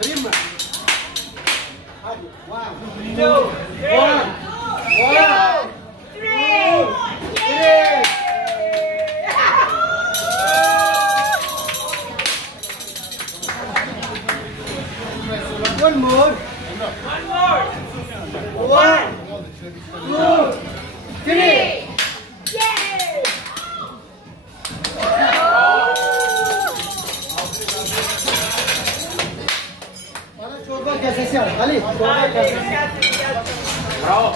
Terima. One, Two, three. one, Three. three. One more. One more. One, two, three. Yay! Mana coba कैसे से Ali? Coba कैसे? Bravo.